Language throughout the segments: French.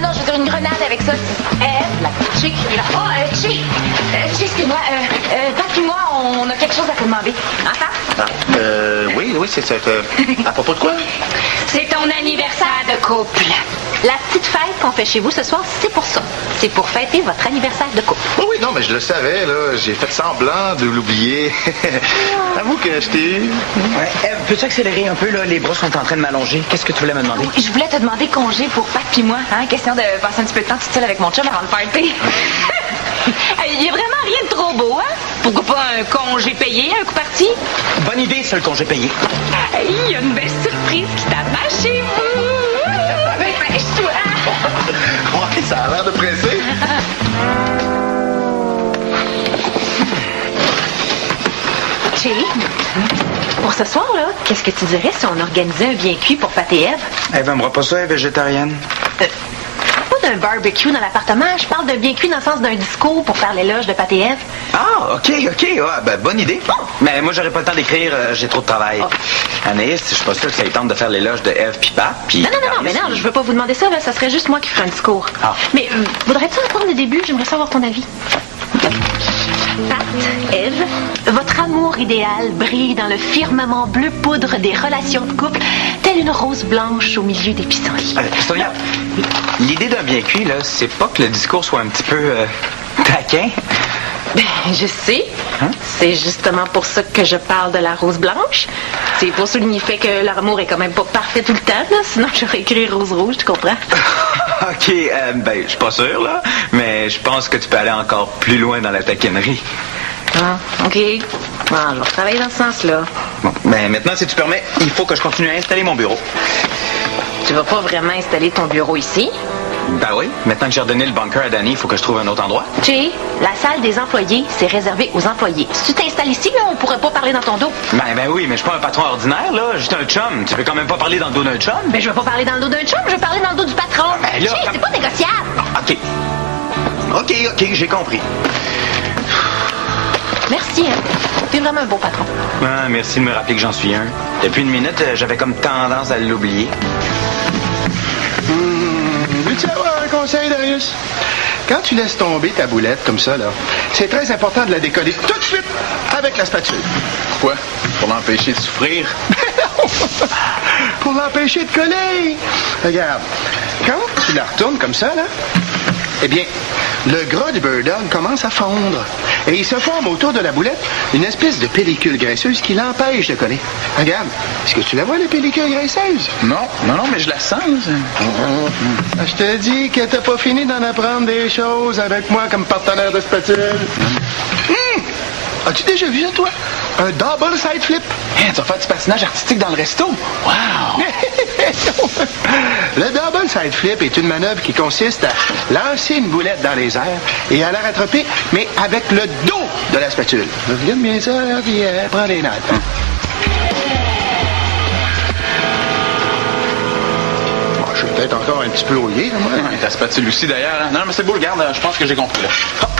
Non, je veux dire une grenade avec ça. La petite Chi qui est là. Oh, Chi, excuse-moi. Pat et moi, on a quelque chose à te demander. Entends? Oui, c'est ça. À propos de quoi? C'est ton anniversaire de couple. La petite fête qu'on fait chez vous ce soir, c'est pour ça. C'est pour fêter votre anniversaire de couple. Oh oui, non, mais je le savais, là. J'ai fait semblant de l'oublier. Avoue que je t'ai eu. Ouais. Peux-tu accélérer un peu, là? Les bras sont en train de m'allonger. Qu'est-ce que tu voulais me demander? Je voulais te demander congé pour Pat puis moi. Hein? Question de passer un petit peu de temps toute seule avec mon chum avant le party. Il y a vraiment rien de trop beau, hein? Pourquoi pas un congé payé, un coup parti? Bonne idée, ça, le congé payé. Il y a une belle surprise qui t'attend chez vous. Dépêche-toi. Ouais, ça a l'air de presser. Chi, pour ce soir, là, qu'est-ce que tu dirais si on organisait un bien cuit pour Pat et Ève? Elle aimera pas ça, elle est végétarienne. Pas d'un barbecue dans l'appartement, je parle d'un bien cuit dans le sens d'un discours pour faire l'éloge de Pat et Ève. Ah, OK. Ouais, ben, bonne idée. Mais moi, j'aurais pas le temps d'écrire, j'ai trop de travail. Anaïs, je suis pas sûr que ça ait tente de faire l'éloge de Ève puis Pat. Non, mais non, je veux pas vous demander ça, là, ça serait juste moi qui ferais un discours. Ah. Mais voudrais-tu entendre le début? J'aimerais savoir ton avis. Pat, Ève, votre amour idéal brille dans le firmament bleu poudre des relations de couple, telle une rose blanche au milieu des pissenlits. Sonia, l'idée d'un bien cuit, là, c'est pas que le discours soit un petit peu taquin. Ben, je sais. Hein? C'est justement pour ça que je parle de la rose blanche. C'est pour souligner le fait que leur amour est quand même pas parfait tout le temps, là. Sinon, j'aurais écrit rose rouge, tu comprends? OK, ben, je suis pas sûr, là, mais je pense que tu peux aller encore plus loin dans la taquinerie. Ah, OK. Bon, je vais travailler dans ce sens-là. Bon, ben, maintenant, si tu permets, il faut que je continue à installer mon bureau. Tu vas pas vraiment installer ton bureau ici? Ben oui, maintenant que j'ai redonné le bunker à Danny, il faut que je trouve un autre endroit. Chi, la salle des employés, c'est réservé aux employés. Si tu t'installes ici, là, on pourrait pas parler dans ton dos. Ben oui, mais je suis pas un patron ordinaire, là. Juste un chum. Tu peux quand même pas parler dans le dos d'un chum. Mais je vais pas parler dans le dos d'un chum, je vais parler dans le dos du patron. Ben là, Chi, c'est pas négociable. OK, j'ai compris. Merci, hein. T'es vraiment un beau patron. Ah, merci de me rappeler que j'en suis un. Depuis une minute, j'avais comme tendance à l'oublier. Veux-tu avoir un conseil, Darius? Quand tu laisses tomber ta boulette comme ça, là, c'est très important de la décoller tout de suite avec la spatule. Pourquoi? Pour l'empêcher de souffrir? Pour l'empêcher de coller. Regarde, quand tu la retournes comme ça, là, eh bien, le gras du Bulldog commence à fondre. Et il se forme autour de la boulette une espèce de pellicule graisseuse qui l'empêche de coller. Regarde, est-ce que tu la vois, la pellicule graisseuse? Non, mais je la sens. Je te dis que t'as pas fini d'en apprendre des choses avec moi comme partenaire de spatule. As-tu déjà vu ça, toi? Un double side flip? Hey, tu vas faire du patinage artistique dans le resto? Wow! Le double side flip est une manœuvre qui consiste à lancer une boulette dans les airs et à la rattraper, mais avec le dos de la spatule. Regarde bien ça, puis prends les notes. Bon, je suis peut-être encore un petit peu rouillé, là, moi. Ouais, ta spatule aussi, d'ailleurs. Hein? Non, mais c'est beau, regarde, je pense que j'ai compris, là. Hop.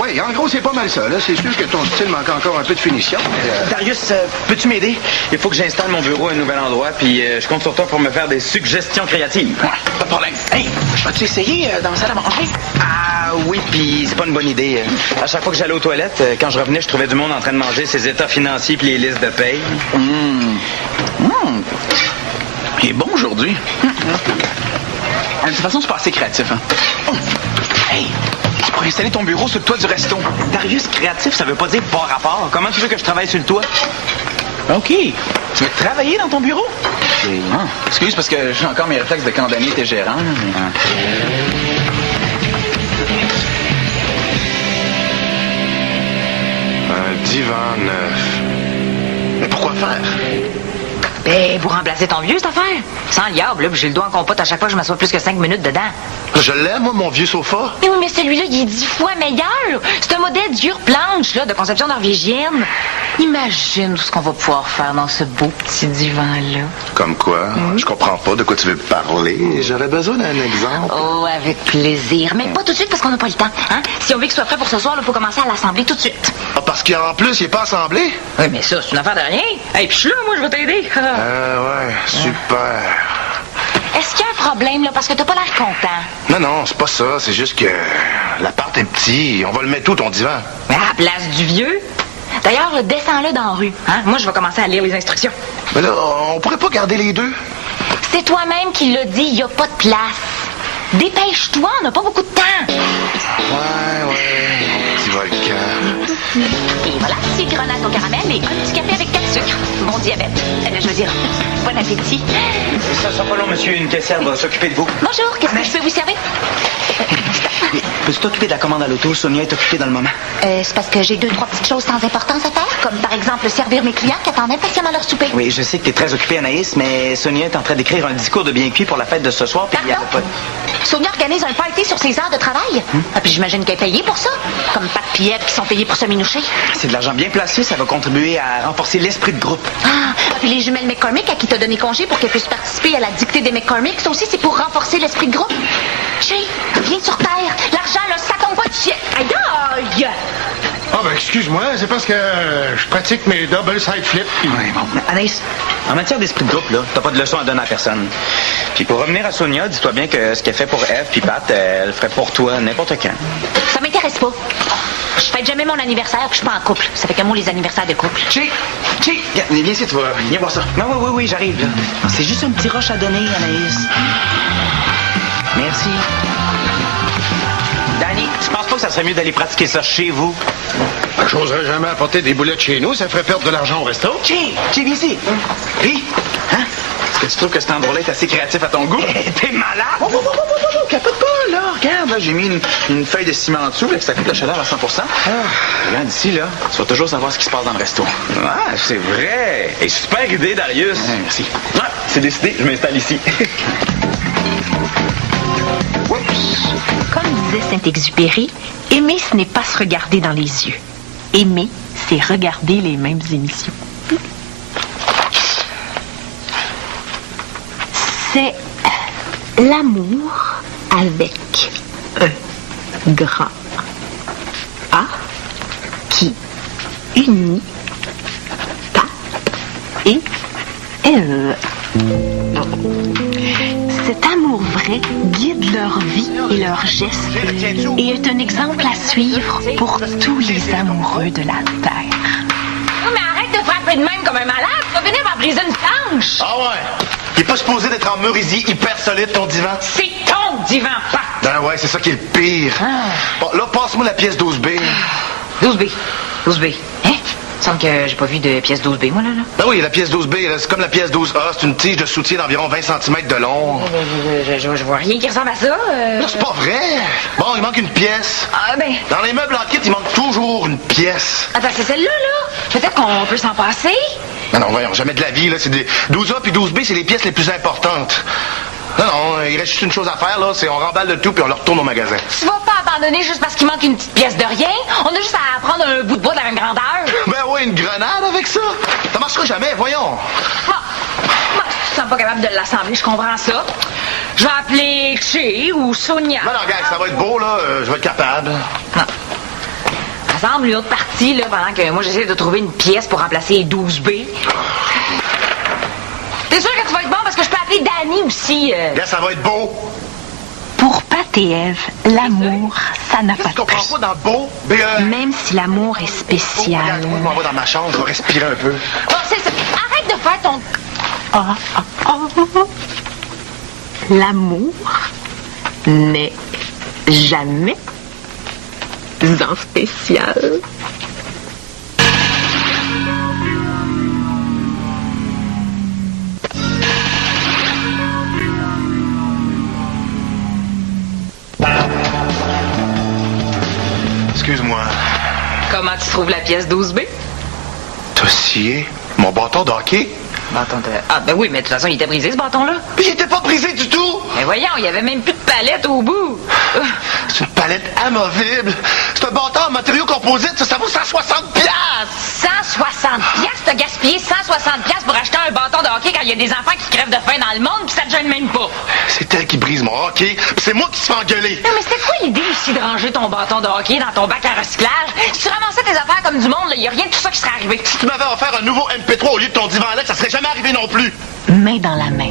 Oui, en gros, c'est pas mal ça. Là. C'est sûr que ton style manque encore un peu de finition. Mais, Darius, peux-tu m'aider? Il faut que j'installe mon bureau à un nouvel endroit, puis je compte sur toi pour me faire des suggestions créatives. Ouais, pas de problème. Hey, vas-tu essayer dans la salle à manger? Ah oui, puis c'est pas une bonne idée. À chaque fois que j'allais aux toilettes, quand je revenais, je trouvais du monde en train de manger ses états financiers puis les listes de paye. Il est bon aujourd'hui. De toute façon, c'est pas assez créatif, hein? Hey! Tu pourrais installer ton bureau sur le toit du resto. Darius, créatif, ça veut pas dire pas rapport. Comment tu veux que je travaille sur le toit? OK. Tu veux travailler dans ton bureau? Excuse, parce que j'ai encore mes réflexes de quand Danny était gérant. un divan neuf. Mais pourquoi faire? Ben, vous remplacez ton vieux, cette affaire. Sans le diable, là, puis j'ai le doigt en compote à chaque fois que je m'assois plus que 5 minutes dedans. Je l'aime, moi, mon vieux sofa. Mais oui, mais celui-là, il est 10 fois meilleur. C'est un modèle dure planche, là, de conception norvégienne. Imagine tout ce qu'on va pouvoir faire dans ce beau petit divan-là. Comme quoi? Je comprends pas de quoi tu veux parler. J'aurais besoin d'un exemple. Oh, avec plaisir. Mais pas tout de suite parce qu'on n'a pas le temps. Hein? Si on veut qu'il soit prêt pour ce soir, il faut commencer à l'assembler tout de suite. Ah, parce qu'en plus, il est pas assemblé? Oui, mais ça, c'est une affaire de rien. Hey, puis je suis là, moi, je vais t'aider. Ouais, super. Est-ce qu'il y a un problème, là? Parce que t'as pas l'air content. Non, c'est pas ça. C'est juste que l'appart est petit. On va le mettre où, ton divan? À la place du vieux. D'ailleurs, descends-le dans la rue. Hein? Moi, je vais commencer à lire les instructions. Mais là, on pourrait pas garder les deux? C'est toi-même qui l'as dit, il n'y a pas de place. Dépêche-toi, on n'a pas beaucoup de temps. Ouais, petit volcan. Et voilà, 6 grenades au caramel et un petit café avec 4 sucres. Bon diabète. Je veux dire, bon appétit. Ça sera pas long, monsieur. Une caissière va s'occuper de vous. Bonjour, qu'est-ce que je peux vous servir? Peux-tu t'occuper de la commande à l'auto? Sonia est occupée dans le moment. C'est parce que j'ai 2-3 petites choses sans importance à faire, comme par exemple servir mes clients qui attendent impatiemment leur souper. Oui, je sais que t'es très occupée, Anaïs, mais Sonia est en train d'écrire un discours de bien cuit pour la fête de ce soir, puis il y a pas... Sonia organise un party sur ses heures de travail. Ah, puis j'imagine qu'elle est payée pour ça. Comme Pat et Ève qui sont payés pour se minoucher. C'est de l'argent bien placé, ça va contribuer à renforcer l'esprit de groupe. Ah, puis les jumelles McCormick à qui t'as donné congé pour qu'elles puissent participer à la dictée des McCormick, ça aussi c'est pour renforcer l'esprit de groupe. Jay, viens sur Terre. L'argent, là, ça tombe pas du ciel. Aïe, aïe! Ah, ben, excuse-moi, c'est parce que je pratique mes double side flips. Oui, bon. Anaïs, en matière d'esprit de groupe, là, t'as pas de leçon à donner à personne. Puis pour revenir à Sonia, dis-toi bien que ce qu'elle fait pour Ève puis Pat, elle le ferait pour toi n'importe quand. Ça m'intéresse pas. Je fête jamais mon anniversaire puis je suis pas en couple. Ça fait que moi, les anniversaires de couple. Chi, viens ici, tu vas. Viens voir ça. Non, oui, j'arrive, là. C'est juste un petit rush à donner, Anaïs. Merci. Danny, tu penses pas que ça serait mieux d'aller pratiquer ça chez vous? J'oserais jamais apporter des boulettes chez nous, ça ferait perdre de l'argent au resto. Chi, viens ici. Puis, hein? Est-ce que tu trouves que cet endroit-là est assez créatif à ton goût? T'es malade? Oh, capote pas, là. Regarde, là, j'ai mis une feuille de ciment en dessous, là, que ça coupe la chaleur à 100%. Regarde ici, là, tu vas toujours savoir ce qui se passe dans le resto. Ah, c'est vrai. Et super idée, Darius. Merci. Ah, c'est décidé, je m'installe ici. Comme disait Saint-Exupéry, aimer, ce n'est pas se regarder dans les yeux. Aimer, c'est regarder les mêmes émissions. C'est l'amour avec un grand A qui unit Pat et Ève. Cet amour vrai guide leur vie et leurs gestes et est un exemple à suivre pour tous les amoureux de la Terre. Oh, mais arrête de frapper de même comme un malade. Tu vas finir par briser une planche. Ah ouais? Il est pas supposé d'être en meurisy hyper solide, ton divan? C'est ton divan, Pat. Ben ouais, c'est ça qui est le pire. Bon, là, passe-moi la pièce 12B. 12B. Hein? Il me semble que j'ai pas vu de pièce 12B, moi, là. Ben oui, la pièce 12B, là, c'est comme la pièce 12A. C'est une tige de soutien d'environ 20 cm de long. Je vois rien qui ressemble à ça. Non, c'est pas vrai. Bon, il manque une pièce. Ah, ben... Dans les meubles en kit, il manque toujours une pièce. Attends, c'est celle-là, là? Peut-être qu'on peut s'en passer? Non, voyons, jamais de la vie, là. C'est des 12A puis 12B, c'est les pièces les plus importantes. Non, il reste juste une chose à faire, là. C'est on remballe le tout puis on le retourne au magasin. Tu vas pas abandonner juste parce qu'il manque une petite pièce de rien? On a juste à prendre un bout de bois de la même grandeur. Ben oui, une grenade avec ça. Ça marchera jamais, voyons. Bon, si tu sens pas capable de l'assembler, je comprends ça. Je vais appeler Che ou Sonia. Non, regarde, ça va être beau, là. Je vais être capable. Non. Assemble une autre partie, là, pendant que moi, j'essaie de trouver une pièce pour remplacer les 12B. T'es sûr que tu vas être bon? Parce que je peux appeler Danny aussi. Regarde, ça va être beau. Pour Pat et Ève, l'amour, ça n'a pas Tu de comprends prix. pas dans beau? B-E... Même si l'amour est Regarde, spécial. moi, je m'en vais dans ma chambre, je vais respirer un peu. Bon, c'est ça. Arrête de faire ton... L'amour n'est jamais en spécial. Excuse-moi. Comment tu trouves la pièce 12B? T'as scié mon bâton de hockey? Bâton de... Ah, ben oui, mais de toute façon, il était brisé, ce bâton-là. Puis il était pas brisé du tout! Mais voyons, il y avait même plus de palette au bout. C'est une palette amovible. C'est un bâton en matériaux composites, ça vaut 160$! 160 piastres, t'as gaspillé gaspiller 160$ pour acheter un bâton de hockey quand il y a des enfants qui crèvent de faim dans le monde, puis ça te gêne même pas. C'est elle qui brise mon hockey, puis c'est moi qui se fais engueuler. Non, mais c'était quoi l'idée ici de ranger ton bâton de hockey dans ton bac à recyclage? Si tu ramassais tes affaires comme du monde, il n'y a rien de tout ça qui serait arrivé. Si tu m'avais offert un nouveau MP3 au lieu de ton divan là, ça serait jamais arrivé non plus. Main dans la main,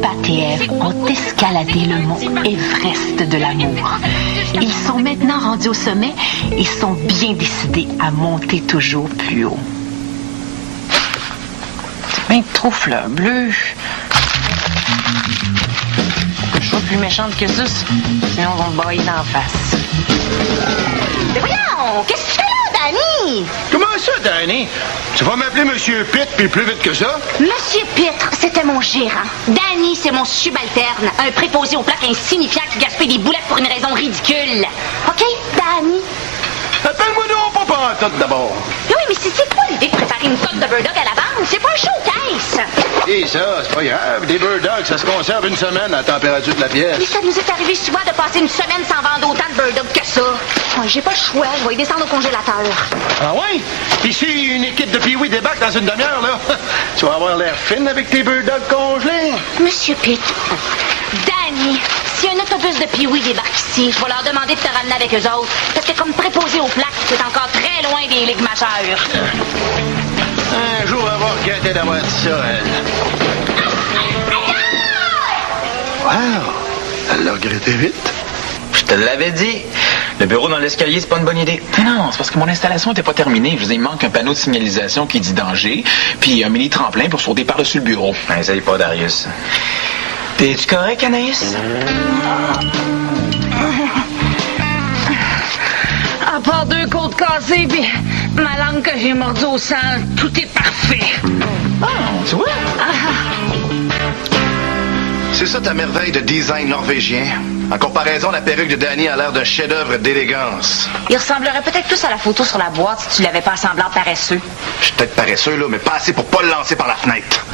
Pat et Ève ont escaladé le mont Everest de l'amour. Ils sont maintenant rendus au sommet et sont bien décidés à monter toujours plus haut. C'est bien trop fleur bleue. Je suis plus méchante que ça, sinon on va me bailler d'en face. Mais voyons, qu'est-ce que tu fais là, Danny? Comment ça, Danny? Tu vas m'appeler Monsieur Pitt, puis plus vite que ça? Monsieur Pitre, c'était mon gérant. Danny, c'est mon subalterne. Un préposé aux plaques insignifiant qui gaspille des boulettes pour une raison ridicule. OK, Danny? Appelle-moi donc pas pantoute d'abord. Oui, mais c'est quoi l'idée de préparer une cote de Bird-Dog à l'avance? C'est pas un showcase. Et ça, c'est pas grave. Des Bird-Dogs, ça se conserve une semaine à la température de la pièce. Mais ça nous est arrivé souvent de passer une semaine sans vendre autant de Bird-Dog que ça. Ouais, j'ai pas le choix, je vais y descendre au congélateur. Ah ouais? Puis si une équipe de Pee-Wee débarque dans une demi-heure, là, tu vas avoir l'air fine avec tes Bird-Dogs congelés. Monsieur Pitt, Danny, si un autobus de Pee-Wee débarque ici, je vais leur demander de te ramener avec eux autres. Parce que comme préposé aux plaques, c'est encore très loin des ligues majeures. Un jour, elle va regretter d'avoir dit ça, elle. Wow! Elle l'a regretté vite. Je te l'avais dit. Le bureau dans l'escalier, c'est pas une bonne idée. Non, c'est parce que mon installation n'était pas terminée. Je veux dire, il manque un panneau de signalisation qui dit danger, puis un mini-tremplin pour sauter par-dessus le bureau. Essaye pas, Darius. T'es-tu correct, Anaïs? À part 2 côtes cassées, puis ma langue que j'ai mordue au sang, tout est parfait. Ah, tu vois? C'est ça ta merveille de design norvégien. En comparaison, la perruque de Danny a l'air d'un chef-d'œuvre d'élégance. Il ressemblerait peut-être plus à la photo sur la boîte si tu l'avais pas semblant paresseux. Je suis peut-être paresseux, là, mais pas assez pour pas le lancer par la fenêtre.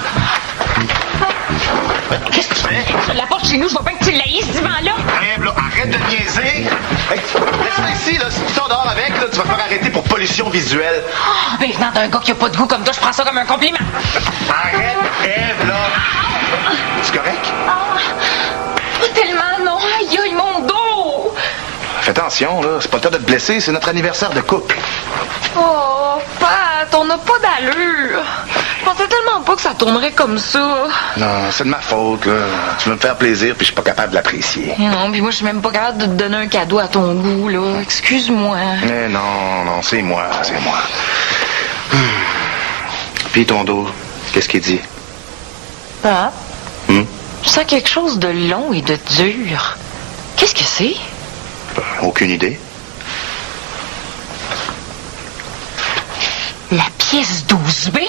Qu'est-ce que tu fais? La porte chez nous, je vois pas que tu l'haïs, ce divan-là. Rêve, là, arrête de niaiser. Hey, laisse-moi ici, là. Si tu sors dehors avec, là, tu vas te faire arrêter pour pollution visuelle. Oh, ben venant d'un gars qui a pas de goût comme toi, je prends ça comme un compliment. Arrête, Ève, là. C'est correct? Pas tellement, non. Aïe, aïe, mon dos. Fais attention, là. C'est pas le temps de te blesser. C'est notre anniversaire de couple. Oh, Pat, on n'a pas d'allure. Je pensais tellement pas que ça tournerait comme ça. Non, c'est de ma faute, là. Tu veux me faire plaisir, puis je suis pas capable de l'apprécier. Non, puis moi, je suis même pas capable de te donner un cadeau à ton goût, là. Excuse-moi. Mais non, c'est moi, c'est moi. Puis ton dos, qu'est-ce qu'il dit? Pat, je sens quelque chose de long et de dur. Qu'est-ce que c'est? Aucune idée. La pièce 12B?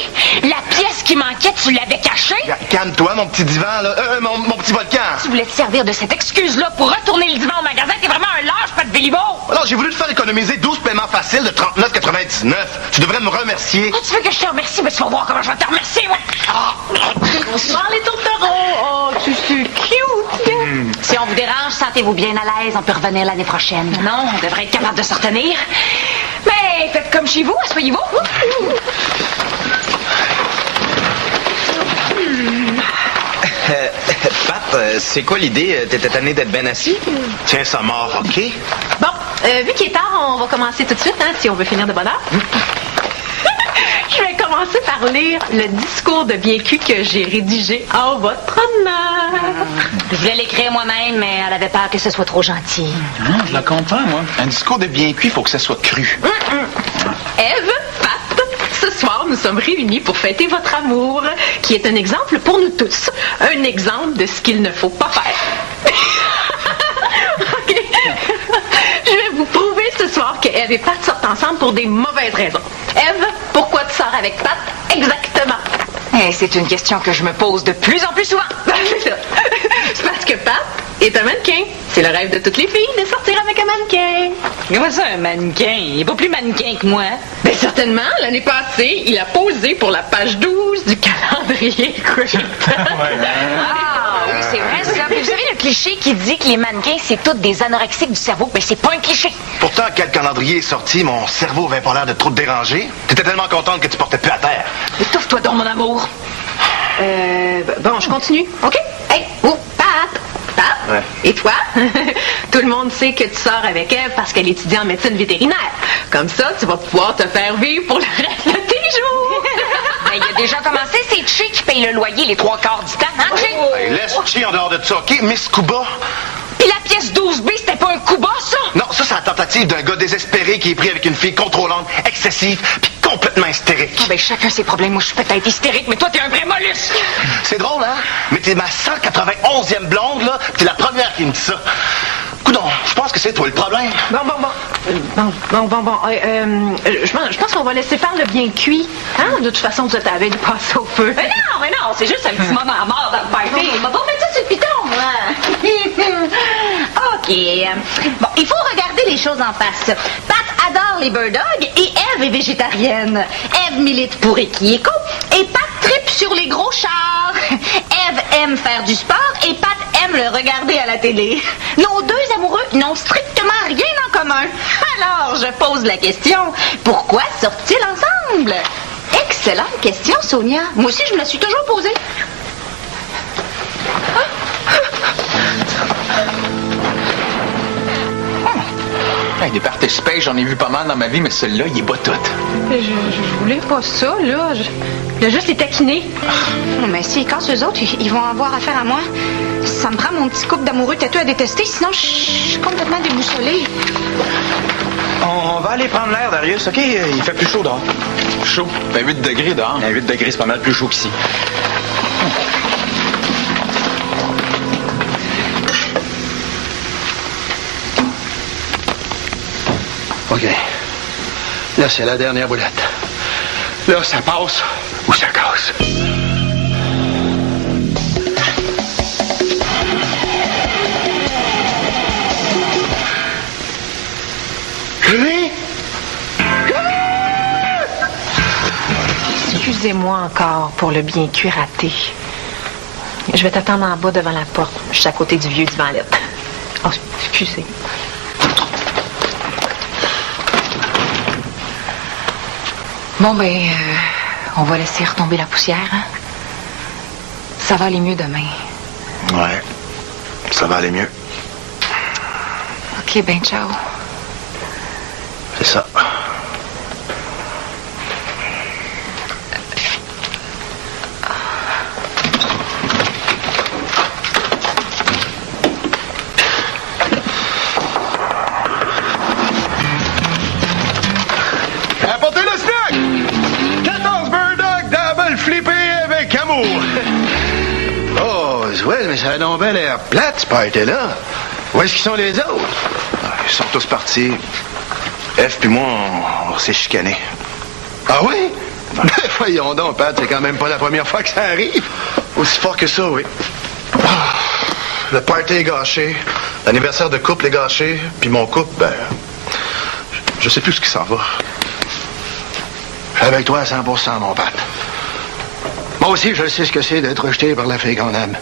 La pièce qui manquait, tu l'avais cachée? Calme-toi, mon petit divan, là. Mon petit volcan. Tu voulais te servir de cette excuse-là pour retourner le divan au magasin? T'es vraiment un lâche, pas de Béliveau! Alors, j'ai voulu te faire économiser 12 paiements faciles de 39,99. Tu devrais me remercier. Oh, tu veux que je te remercie? Mais tu vas voir comment je vais te remercier, moi! Bonsoir, les tourtereaux. Oh, tu suis cute. Si on vous dérange, sentez-vous bien à l'aise. On peut revenir l'année prochaine. Non, on devrait être capable de se retenir. Mais faites comme chez vous, asseyez-vous. Pat, c'est quoi l'idée? T'étais tanné d'être ben assis? Tiens, ça mord, OK? Bon, vu qu'il est tard, on va commencer tout de suite, hein, si on veut finir de bonne heure. Je vais commencer par lire le discours de bien-cu que j'ai rédigé en votre honneur. Je voulais l'écrire moi-même, mais elle avait peur que ce soit trop gentil. Non, je la comprends, moi. Un discours de bien cuit, il faut que ça soit cru. Ève, Pat, ce soir, nous sommes réunis pour fêter votre amour, qui est un exemple pour nous tous. Un exemple de ce qu'il ne faut pas faire. OK. Je vais vous prouver ce soir que Ève et Pat sortent ensemble pour des mauvaises raisons. Ève, pourquoi tu sors avec Pat exactement? C'est une question que je me pose de plus en plus souvent. C'est ça. C'est parce que Pat est un mannequin. C'est le rêve de toutes les filles de sortir avec un mannequin. Comment ça, un mannequin? Il est pas plus mannequin que moi. Ben certainement, l'année passée, il a posé pour la page 12 du calendrier Creighton. oui, c'est vrai, ça. Puis vous savez le cliché qui dit que les mannequins, c'est toutes des anorexiques du cerveau? Ben, c'est pas un cliché. Pourtant, quand le calendrier est sorti, mon cerveau avait pas l'air de trop te déranger. T'étais tellement contente que tu portais plus à terre. Étouffe-toi donc, mon amour. Bon, je continue, OK? Hey, Pat! Ouais. Et toi? Tout le monde sait que tu sors avec Ève parce qu'elle étudie en médecine vétérinaire. Comme ça, tu vas pouvoir te faire vivre pour le reste de tes jours. Ben, il a déjà commencé, c'est Chi qui paye le loyer les 3/4 du temps, hein, Chi? Hey, laisse Chi en dehors de ça, OK? Miss Cuba? Puis la pièce 12B, c'était pas un coup bas, ça? Non, ça, c'est la tentative d'un gars désespéré qui est pris avec une fille contrôlante, excessive, puis complètement hystérique. Ah ben, chacun ses problèmes. Moi, je suis peut-être hystérique, mais toi, t'es un vrai mollusque. C'est drôle, hein? Mais t'es ma 191e blonde, là, pis t'es la première qui me dit ça. Coudon, je pense que c'est toi le problème. Bon. Je pense qu'on va laisser faire le bien cuit. Hein? De toute façon, vous êtes à la veille de passer au feu. Mais non, c'est juste un petit moment à mort dans le party. On va pas mettre ça sur le piton, moi. OK. Bon, il faut regarder les choses en face. Pat adore les bird dogs et Ève est végétarienne. Ève milite pour Equiéco et Pat tripe sur les gros chars. Ève aime faire du sport et Pat aime le regarder à la télé. Nos deux amoureux n'ont strictement rien en commun. Alors, je pose la question, pourquoi sortent-ils ensemble? Excellente question, Sonia. Moi aussi, je me la suis toujours posée. Hey, des parties space, j'en ai vu pas mal dans ma vie, mais celui-là, il est pas tout. Je voulais pas ça, là. Je voulais juste les taquiner. Non, mais s'ils cassent eux autres, ils vont avoir affaire à moi. Ça me prend mon petit couple d'amoureux têteux à détester, sinon je suis complètement déboussolée. On va aller prendre l'air, Darius, OK? Il fait plus chaud dehors. Chaud. Fait 8 degrés dehors. 8 degrés, c'est pas mal plus chaud qu'ici. OK. Là, c'est la dernière boulette. Là, ça passe ou ça casse. Julie? Excusez-moi encore pour le bien cuit raté. Je vais t'attendre en bas devant la porte. Je suis à côté du vieux divan-lette. Oh, excusez. Bon, ben, on va laisser retomber la poussière, hein? Ça va aller mieux demain. Ouais, ça va aller mieux. OK, ben, ciao. C'est ça. Apportez le snack! 14 bird dogs double flippé avec amour. Oh, Zwell, mais ça a donc bien l'air plate, ce party-là. Où est-ce qu'ils sont les autres? Ils sont tous partis. F puis moi, on s'est chicanés. Ah oui? Ben, voyons donc, Pat, c'est quand même pas la première fois que ça arrive. Aussi fort que ça, oui. Ah, le party est gâché. L'anniversaire de couple est gâché. Puis mon couple, ben... Je sais plus ce qui s'en va. Je suis avec toi à 100%, mon Pat. Moi aussi, je sais ce que c'est d'être rejeté par la fille qu'on aime.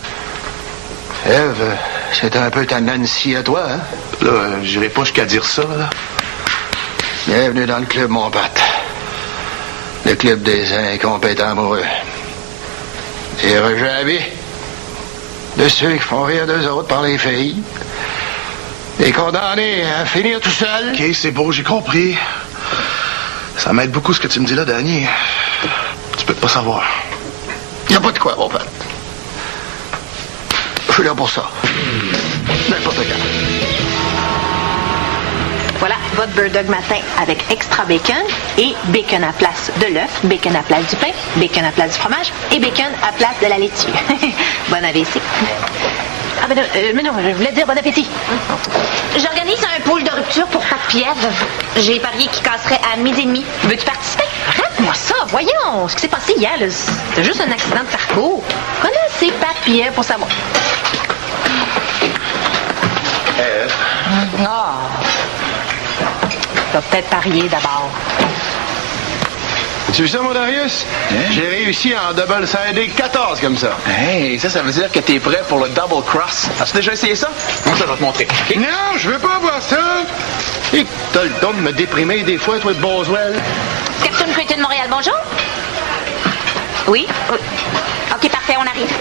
Ève, c'est un peu ta Nancy à toi, hein? Là, j'irai pas jusqu'à dire ça, là. Bienvenue dans le club, mon Pat. Le club des incompétents amoureux. Des rejets à vie. De ceux qui font rire d'eux autres par les filles. Des condamnés à finir tout seuls. OK, c'est beau, j'ai compris. Ça m'aide beaucoup ce que tu me dis là, Danny. Tu peux pas savoir. Y a pas de quoi, mon Pat. Je suis là pour ça. N'importe quand. Voilà votre bird dog matin avec extra bacon et bacon à place de l'œuf, bacon à place du pain, bacon à place du fromage et bacon à place de la laitue. Bon appétit. Ah, mais non, je voulais dire bon appétit. J'organise un pôle de rupture pour Pat puis Ève. J'ai parié qu'il casserait à 12:30. Veux-tu participer? Arrête-moi ça, voyons. Ce qui s'est passé hier, là, c'était juste un accident de parcours. Connaissez Pat puis Ève pour savoir. Ève. Ah. Tu vas peut-être parier d'abord. Tu vu ça, mon Darius? J'ai réussi à en double-sider 14 comme ça. Hey, ça veut dire que t'es prêt pour le double cross. As-tu déjà essayé ça? Moi, ça va te montrer. OK? Non, je veux pas voir ça. Et t'as le don de me déprimer des fois, toi, de Boswell. Cartoon Creative de Montréal, bonjour. Oui? OK, parfait, on arrive.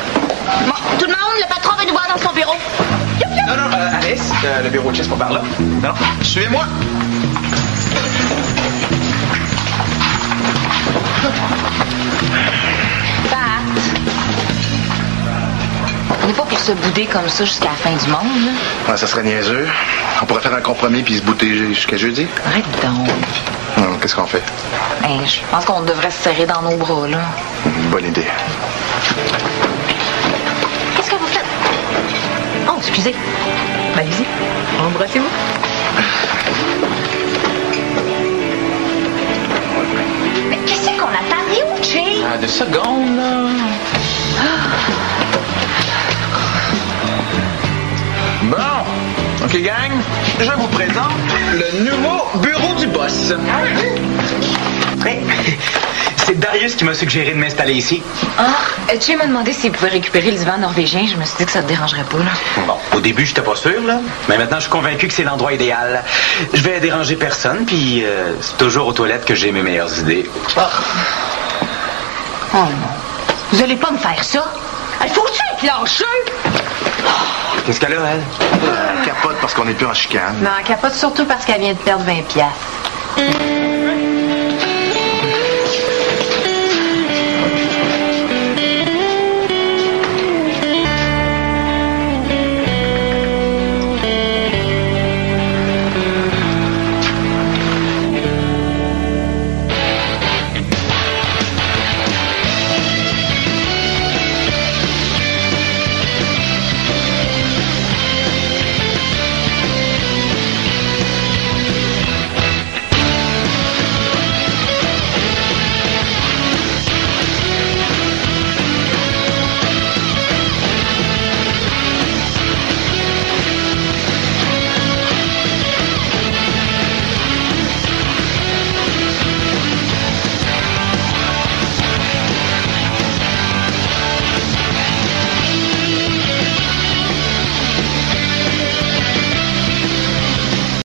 Bon, tout le monde, le patron va nous voir dans son bureau. Non, Alice, le bureau de chess pas par là. Non, suivez-moi. On n'est pas pour se bouder comme ça jusqu'à la fin du monde, là. Ouais, ça serait niaiseux. On pourrait faire un compromis puis se bouter jusqu'à jeudi. Arrête donc. Qu'est-ce qu'on fait? Ben, je pense qu'on devrait se serrer dans nos bras, là. Bonne idée. Qu'est-ce que vous faites? Oh, excusez. Ben, allez-y. Embrassez-vous. Mais qu'est-ce qu'on attend? Il est où, Che? Ah, 2 secondes, là. Bon. OK, gang. Je vous présente le nouveau bureau du boss. Hey, c'est Darius qui m'a suggéré de m'installer ici. Tu m'as demandé s'il pouvait récupérer le divan norvégien. Je me suis dit que ça te dérangerait pas, là. Bon, au début, j'étais pas sûr, là. Mais maintenant, je suis convaincu que c'est l'endroit idéal. Je vais déranger personne, puis c'est toujours aux toilettes que j'ai mes meilleures idées. Oh non. Vous allez pas me faire ça? Il faut-tu être lâcheux? Qu'est-ce qu'elle a, elle? Capote parce qu'on n'est plus en chicane. Non, elle capote surtout parce qu'elle vient de perdre 20$.